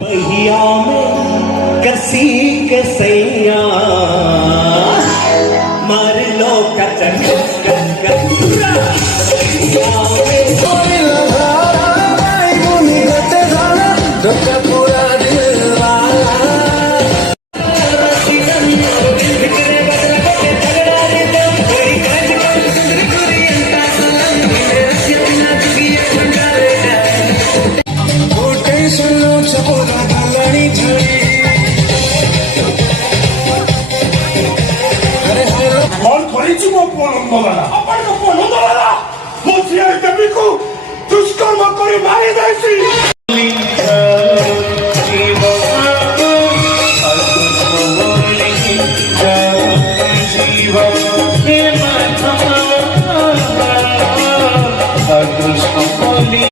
पहिया में कसी के सैया मार लो कचक ଦୁଷ୍କର୍ମ କରି ମାରି ଦେଇଛି।